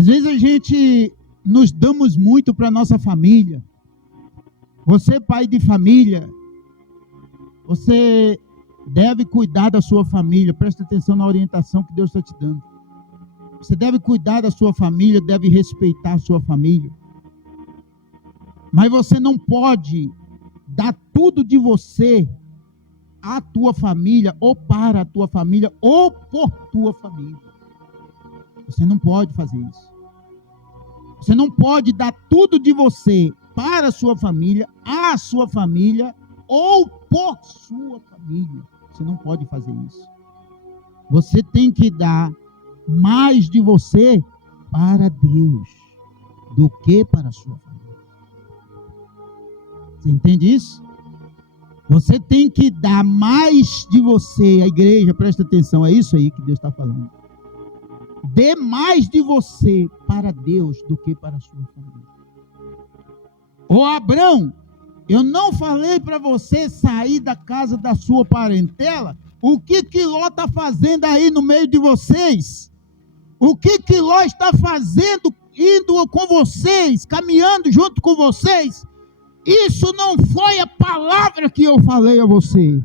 Às vezes a gente nos damos muito para a nossa família. Você, pai de família, você deve cuidar da sua família. Presta atenção na orientação que Deus está te dando. Você deve cuidar da sua família, deve respeitar a sua família. Mas você não pode dar tudo de você à tua família, ou para a tua família, ou por tua família. Você não pode fazer isso. Você não pode dar tudo de você para a sua família, à sua família, ou por sua família. Você não pode fazer isso. Você tem que dar mais de você para Deus do que para a sua família. Você entende isso? Você tem que dar mais de você, a igreja, presta atenção, é isso aí que Deus está falando. Dê mais de você para Deus do que para a sua família. Ô Abrão, eu não falei para você sair da casa da sua parentela? O que Ló está fazendo aí no meio de vocês? O que Ló está fazendo, indo com vocês, caminhando junto com vocês? Isso não foi a palavra que eu falei a você.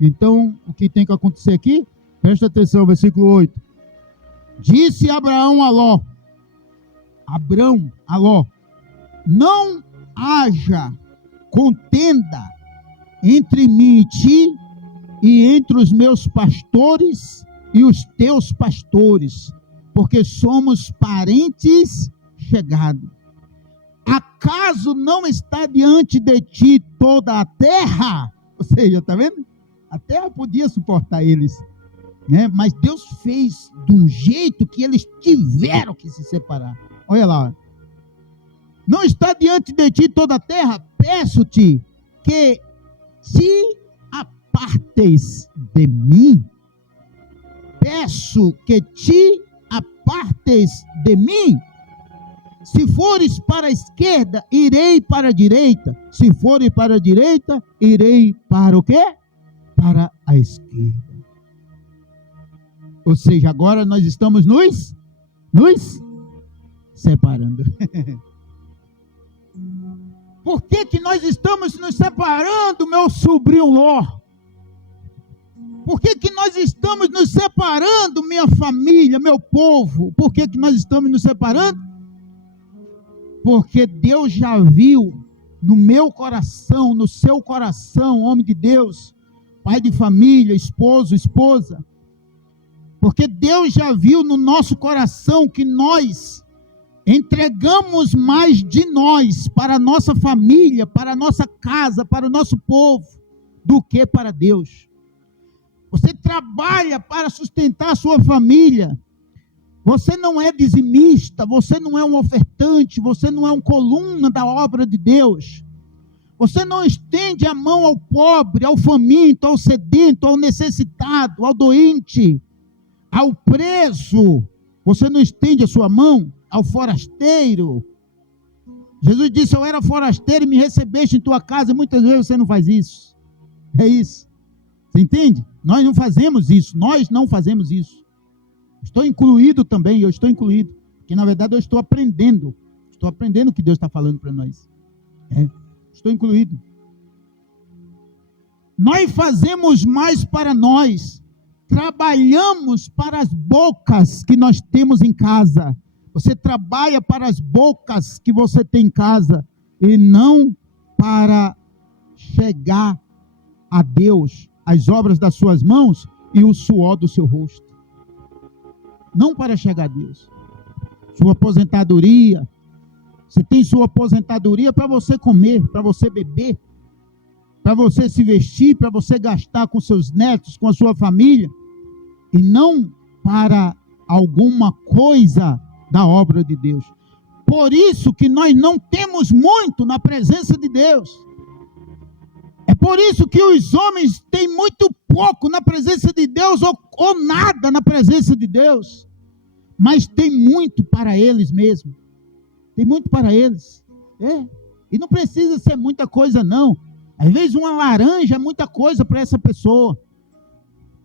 Então, o que tem que acontecer aqui? Presta atenção, versículo 8. Disse Abraão a Ló, não haja contenda entre mim e ti, e entre os meus pastores e os teus pastores, porque somos parentes chegados. Acaso não está diante de ti toda a terra? Ou seja, está vendo? A terra podia suportar eles, né? Mas Deus fez de um jeito que eles tiveram que se separar. Olha lá. Não está diante de ti toda a terra? Peço-te que te apartes de mim. Peço que te apartes de mim. Se fores para a esquerda, irei para a direita. Se fores para a direita, irei para o quê? Para a esquerda. Ou seja, agora nós estamos nos separando. Por que nós estamos nos separando, meu sobrinho Ló? Por que nós estamos nos separando, minha família, meu povo? Por que nós estamos nos separando? Porque Deus já viu no meu coração, no seu coração, homem de Deus, pai de família, esposo, esposa. Porque Deus já viu no nosso coração que nós entregamos mais de nós para a nossa família, para a nossa casa, para o nosso povo, do que para Deus. Você trabalha para sustentar a sua família. Você não é dizimista, você não é um ofertante, você não é um coluna da obra de Deus. Você não estende a mão ao pobre, ao faminto, ao sedento, ao necessitado, ao doente, ao preso. Você não estende a sua mão ao forasteiro. Jesus disse: eu era forasteiro e me recebeste em tua casa. E muitas vezes você não faz isso. É isso. Você entende? Nós não fazemos isso. Nós não fazemos isso. Estou incluído também, eu estou incluído. Porque na verdade eu estou aprendendo. Estou aprendendo o que Deus está falando para nós. Estou incluído. Nós fazemos mais para nós. Trabalhamos para as bocas que nós temos em casa. Você trabalha para as bocas que você tem em casa. E não para chegar a Deus, as obras das suas mãos e o suor do seu rosto. Não para chegar a Deus. Sua aposentadoria. Você tem sua aposentadoria para você comer, para você beber, para você se vestir, para você gastar com seus netos, com a sua família. E não para alguma coisa da obra de Deus. Por isso que nós não temos muito na presença de Deus. É por isso que os homens têm muito pouco na presença de Deus, ou nada na presença de Deus. Mas tem muito para eles mesmos. Tem muito para eles. E não precisa ser muita coisa não. Às vezes uma laranja é muita coisa para essa pessoa.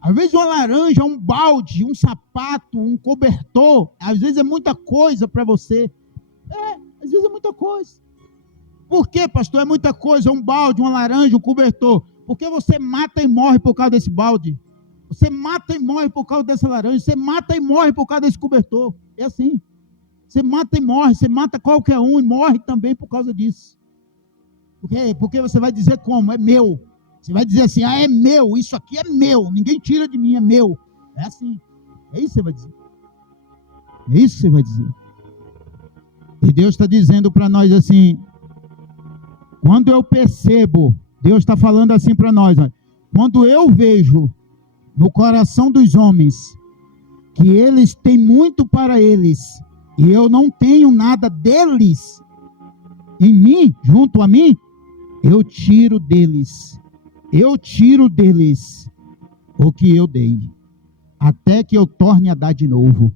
Às vezes uma laranja, um balde, um sapato, um cobertor, às vezes é muita coisa para você. Às vezes é muita coisa. Por que, pastor? É muita coisa, um balde, uma laranja, um cobertor. Porque você mata e morre por causa desse balde. Você mata e morre por causa dessa laranja. Você mata e morre por causa desse cobertor. É assim. Você mata e morre. Você mata qualquer um e morre também por causa disso. Porque você vai dizer como? É meu. Você vai dizer assim, é meu. Isso aqui é meu. Ninguém tira de mim, é meu. É assim. É isso que você vai dizer. É isso que você vai dizer. E Deus está dizendo para nós assim, quando eu percebo, Deus está falando assim para nós, quando eu vejo no coração dos homens que eles têm muito para eles e eu não tenho nada deles em mim, junto a mim, eu tiro deles o que eu dei, até que eu torne a dar de novo.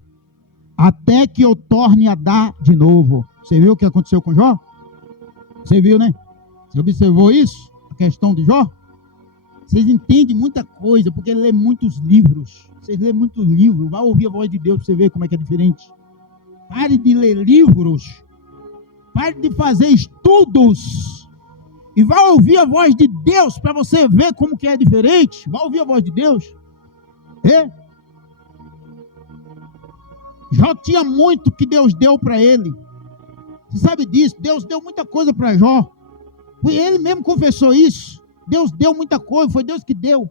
Até que eu torne a dar de novo. Você viu o que aconteceu com Jó? Você viu, né? Você observou isso? A questão de Jó? Vocês entendem muita coisa, porque ele lê muitos livros. Vocês lêem muitos livros. Vai ouvir a voz de Deus para você ver como é que é diferente. Pare de ler livros. Pare de fazer estudos. E vai ouvir a voz de Deus para você ver como que é diferente. Vai ouvir a voz de Deus. Jó tinha muito que Deus deu para ele. Você sabe disso? Deus deu muita coisa para Jó. Ele mesmo confessou isso. Deus deu muita coisa, foi Deus que deu.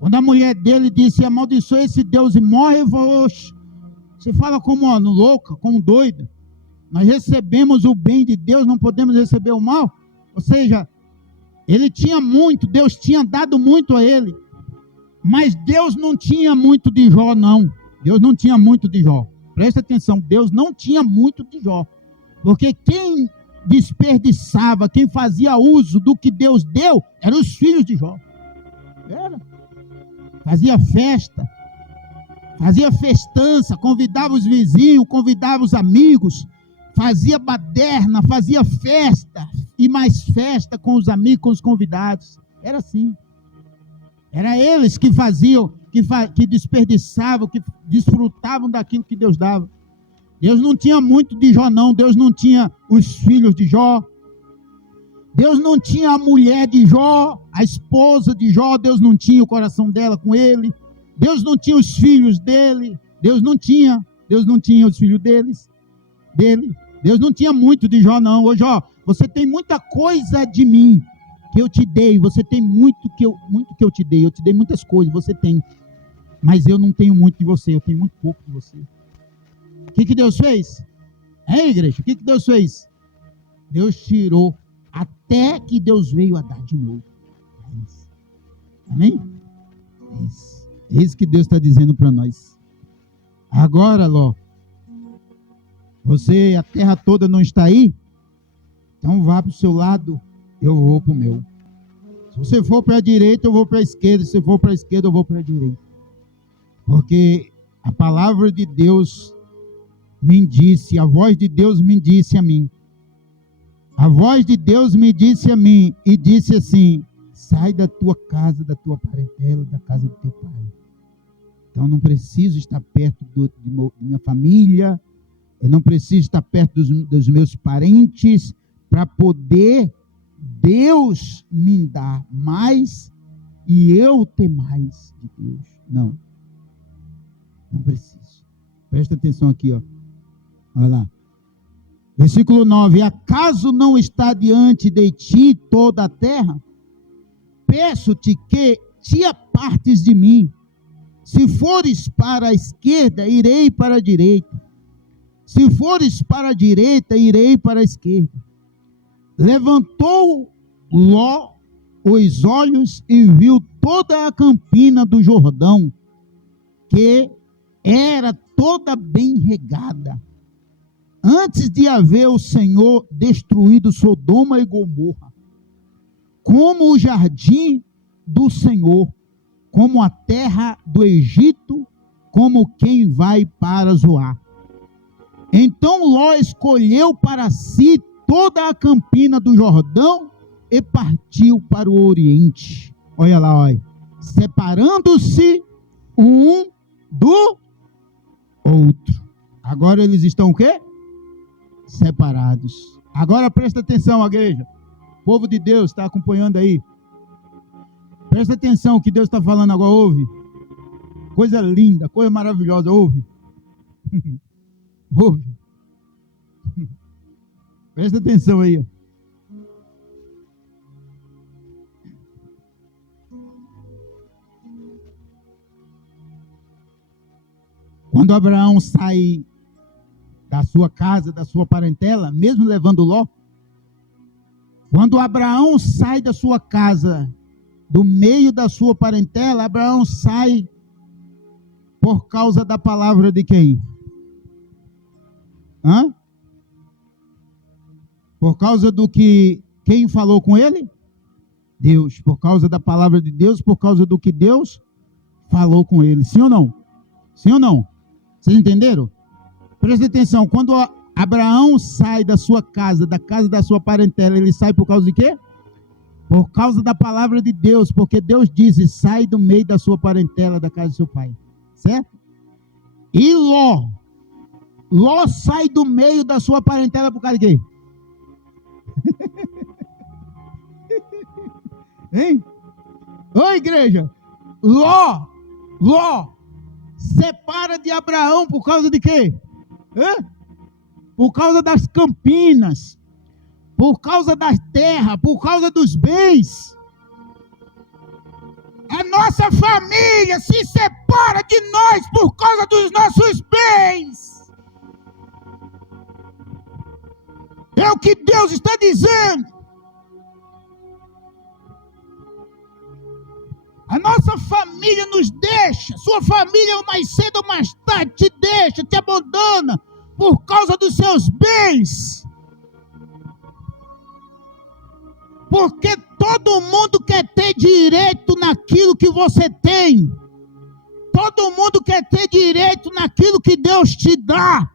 Quando a mulher dele disse, amaldiçoa esse Deus e morre, ele falou, você fala como louca, como doida. Nós recebemos o bem de Deus, não podemos receber o mal. Ou seja, ele tinha muito, Deus tinha dado muito a ele. Mas Deus não tinha muito de Jó, não. Deus não tinha muito de Jó. Presta atenção, Deus não tinha muito de Jó. Porque quem desperdiçava, quem fazia uso do que Deus deu, eram os filhos de Jó. Fazia festa, fazia festança, convidava os vizinhos, convidava os amigos, fazia baderna, fazia festa, e mais festa com os amigos, com os convidados. Era assim. Era eles que faziam, que desperdiçavam, que desfrutavam daquilo que Deus dava. Deus não tinha muito de Jó, não. Deus não tinha os filhos de Jó. Deus não tinha a mulher de Jó, a esposa de Jó. Deus não tinha o coração dela com ele. Deus não tinha os filhos dele. Deus não tinha os filhos dele. Deus não tinha muito de Jó, não. Ô Jó, você tem muita coisa de mim que eu te dei. Você tem muito que eu te dei. Eu te dei muitas coisas, você tem. Mas eu não tenho muito de você, eu tenho muito pouco de você. O que Deus fez? Igreja, o que Deus fez? Deus tirou, até que Deus veio a dar de novo. Amém? É isso que Deus está dizendo para nós. Agora, Ló, a terra toda não está aí? Então vá para o seu lado, eu vou para o meu. Se você for para a direita, eu vou para a esquerda. Se você for para a esquerda, eu vou para a direita. Porque a palavra de Deus me disse, a voz de Deus me disse a mim. A voz de Deus me disse a mim e disse assim, sai da tua casa, da tua parentela, da casa do teu pai. Então eu não preciso estar perto de minha família, eu não preciso estar perto dos meus parentes para poder Deus me dar mais e eu ter mais de Deus. Não preciso. Presta atenção aqui, ó. Olha lá. Versículo 9. Acaso não está diante de ti toda a terra? Peço-te que te apartes de mim. Se fores para a esquerda, irei para a direita. Se fores para a direita, irei para a esquerda. Levantou Ló os olhos e viu toda a campina do Jordão, que era toda bem regada, antes de haver o Senhor destruído Sodoma e Gomorra, como o jardim do Senhor, como a terra do Egito, como quem vai para Zoar. Então Ló escolheu para si toda a campina do Jordão e partiu para o Oriente. Olha lá, olha. separando-se um do outro. Agora eles estão o quê? Separados. Agora presta atenção, igreja. O povo de Deus está acompanhando aí. Presta atenção o que Deus está falando agora, ouve. Coisa linda, coisa maravilhosa, ouve. Ouve. Presta atenção aí. Quando Abraão sai da sua casa, da sua parentela, mesmo levando Ló, quando Abraão sai da sua casa, do meio da sua parentela, Abraão sai por causa da palavra de quem? Por causa do que quem falou com ele? Deus. Por causa da palavra de Deus, por causa do que Deus falou com ele. Sim ou não? Sim ou não? Vocês entenderam? Presta atenção. Quando Abraão sai da sua casa, da casa da sua parentela, ele sai por causa de quê? Por causa da palavra de Deus. Porque Deus disse, sai do meio da sua parentela, da casa do seu pai. Certo? E Ló sai do meio da sua parentela por causa de quê? Hein? Oi, igreja. Ló separa de Abraão por causa de quê? Por causa das campinas, por causa das terras, por causa dos bens. A nossa família se separa de nós por causa dos nossos bens. É o que Deus está dizendo. A nossa família nos deixa. Sua família, mais cedo ou mais tarde, te deixa, te abandona por causa dos seus bens. Porque todo mundo quer ter direito naquilo que você tem. Todo mundo quer ter direito naquilo que Deus te dá.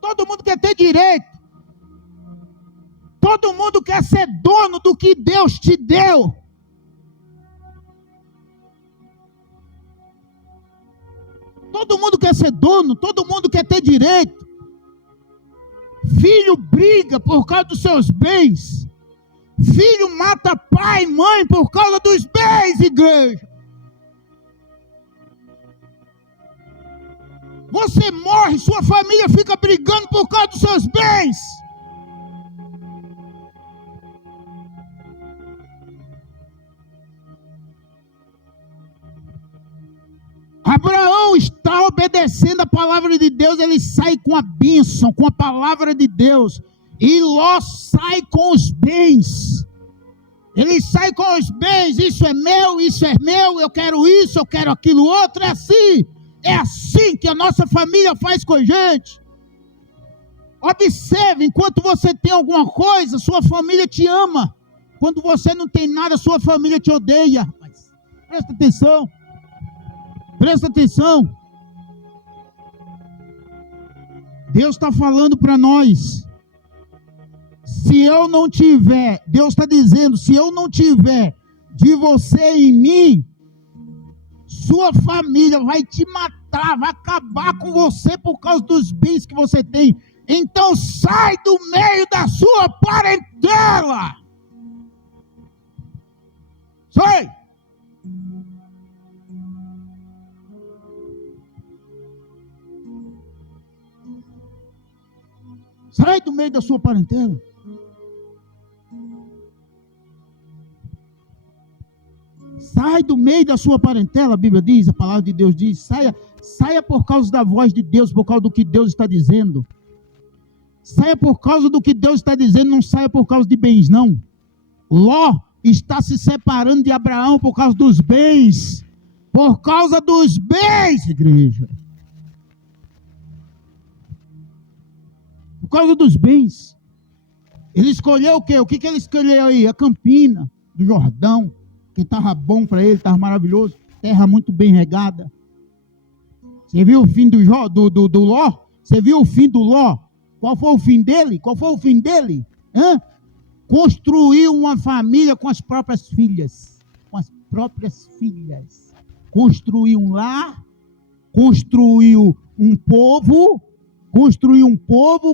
Todo mundo quer ter direito. Todo mundo quer ser dono do que Deus te deu. Todo mundo quer ser dono, todo mundo quer ter direito. Filho briga por causa dos seus bens. Filho mata pai e mãe por causa dos bens, igreja. Você morre, sua família fica brigando por causa dos seus bens. Abraão está obedecendo a palavra de Deus, ele sai com a bênção, com a palavra de Deus. E Ló sai com os bens. Ele sai com os bens, isso é meu, eu quero isso, eu quero aquilo outro, é assim. É assim que a nossa família faz com a gente. Observe, enquanto você tem alguma coisa, sua família te ama. Quando você não tem nada, sua família te odeia. Rapaz, presta atenção. Presta atenção. Deus está falando para nós. Se eu não tiver, Deus está dizendo, se eu não tiver de você em mim, sua família vai te matar, vai acabar com você por causa dos bens que você tem. Então sai do meio da sua parentela. Sai. Sai do meio da sua parentela. Sai do meio da sua parentela, a Bíblia diz, a palavra de Deus diz, saia por causa da voz de Deus, por causa do que Deus está dizendo. Saia por causa do que Deus está dizendo, não saia por causa de bens, não. Ló está se separando de Abraão por causa dos bens. Por causa dos bens, igreja. Por causa dos bens. Ele escolheu o quê? O que ele escolheu aí? A campina do Jordão, que estava bom para ele, estava maravilhoso. Terra muito bem regada. Você viu o fim do Ló? Você viu o fim do Ló? Qual foi o fim dele? Qual foi o fim dele? Construiu uma família com as próprias filhas. próprias filhas. Construiu um lar, construiu um povo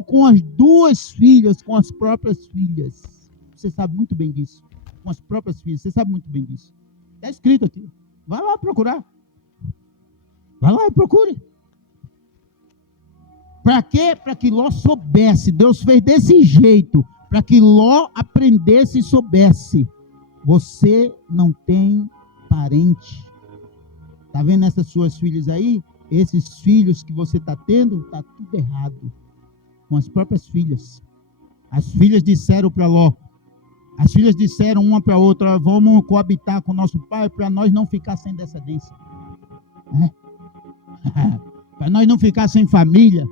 com as duas filhas, com as próprias filhas. Você sabe muito bem disso. Com as próprias filhas, você sabe muito bem disso. Está escrito aqui. Vai lá procurar. Vai lá e procure. Para quê? Para que Ló soubesse. Deus fez desse jeito, para que Ló aprendesse e soubesse. Você não tem parente. Está vendo essas suas filhas aí? Esses filhos que você está tendo, está tudo errado. Com as próprias filhas. As filhas disseram para Ló. As filhas disseram uma para a outra: vamos coabitar com nosso pai para nós não ficar sem descendência. Para nós não ficar sem família.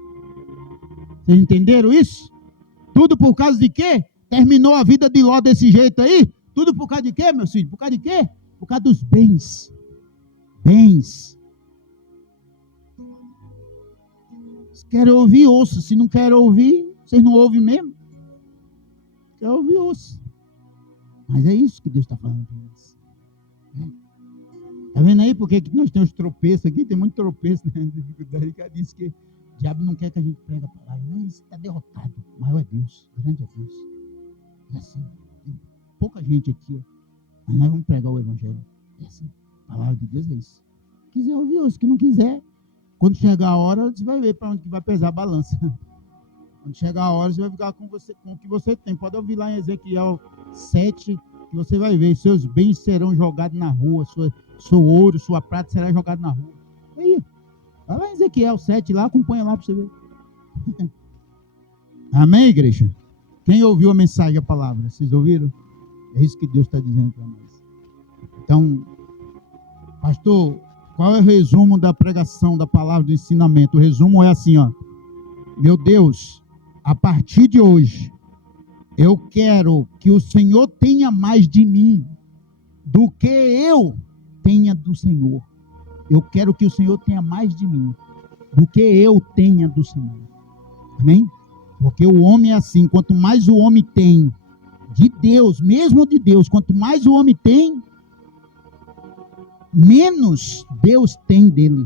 Vocês entenderam isso? Tudo por causa de quê? Terminou a vida de Ló desse jeito aí? Tudo por causa de quê, meus filhos? Por causa de quê? Por causa dos bens. Bens. Se querem ouvir, ouça. Se não querem ouvir, vocês não ouvem mesmo. Quer ouvir, ouça. Mas é isso que Deus está falando para nós. Está vendo aí porque que nós temos tropeços aqui? Tem muito tropeço, né? Dificuldade. Ele disse que o diabo não quer que a gente pregue a palavra. Mas está derrotado. O maior é Deus. O grande é Deus. É assim. Tem pouca gente aqui, ó. Mas nós vamos pregar o evangelho. É assim. A palavra de Deus é isso. Se quiser ouvir, ouça. Se não quiser, quando chegar a hora, você vai ver para onde que vai pesar a balança. Quando chegar a hora, você vai ficar com o que você tem. Pode ouvir lá em Ezequiel 7, que você vai ver. Seus bens serão jogados na rua. Seu ouro, sua prata será jogado na rua. Aí, vai lá em Ezequiel 7, lá, acompanha lá para você ver. Amém, igreja? Quem ouviu a mensagem, a palavra? Vocês ouviram? É isso que Deus está dizendo para nós. Então, pastor, qual é o resumo da pregação, da palavra, do ensinamento? O resumo é assim, ó. Meu Deus, a partir de hoje, eu quero que o Senhor tenha mais de mim do que eu tenha do Senhor. Eu quero que o Senhor tenha mais de mim do que eu tenha do Senhor. Amém? Porque o homem é assim, quanto mais o homem tem de Deus, mesmo de Deus, quanto mais o homem tem, menos Deus tem dele.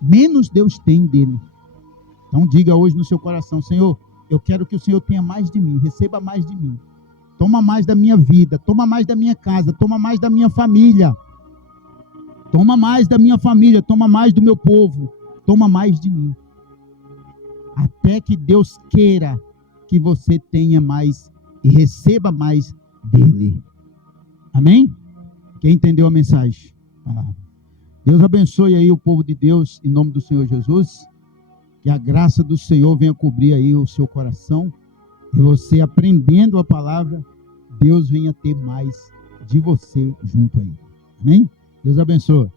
Menos Deus tem dele. Então diga hoje no seu coração: Senhor, eu quero que o Senhor tenha mais de mim, receba mais de mim. Toma mais da minha vida, toma mais da minha casa, toma mais da minha família. Toma mais da minha família, toma mais do meu povo, toma mais de mim. Até que Deus queira que você tenha mais e receba mais dele. Amém? Quem entendeu a mensagem? Deus abençoe aí o povo de Deus, em nome do Senhor Jesus. Que a graça do Senhor venha cobrir aí o seu coração. E você aprendendo a palavra, Deus venha ter mais de você junto aí. Amém? Deus abençoe.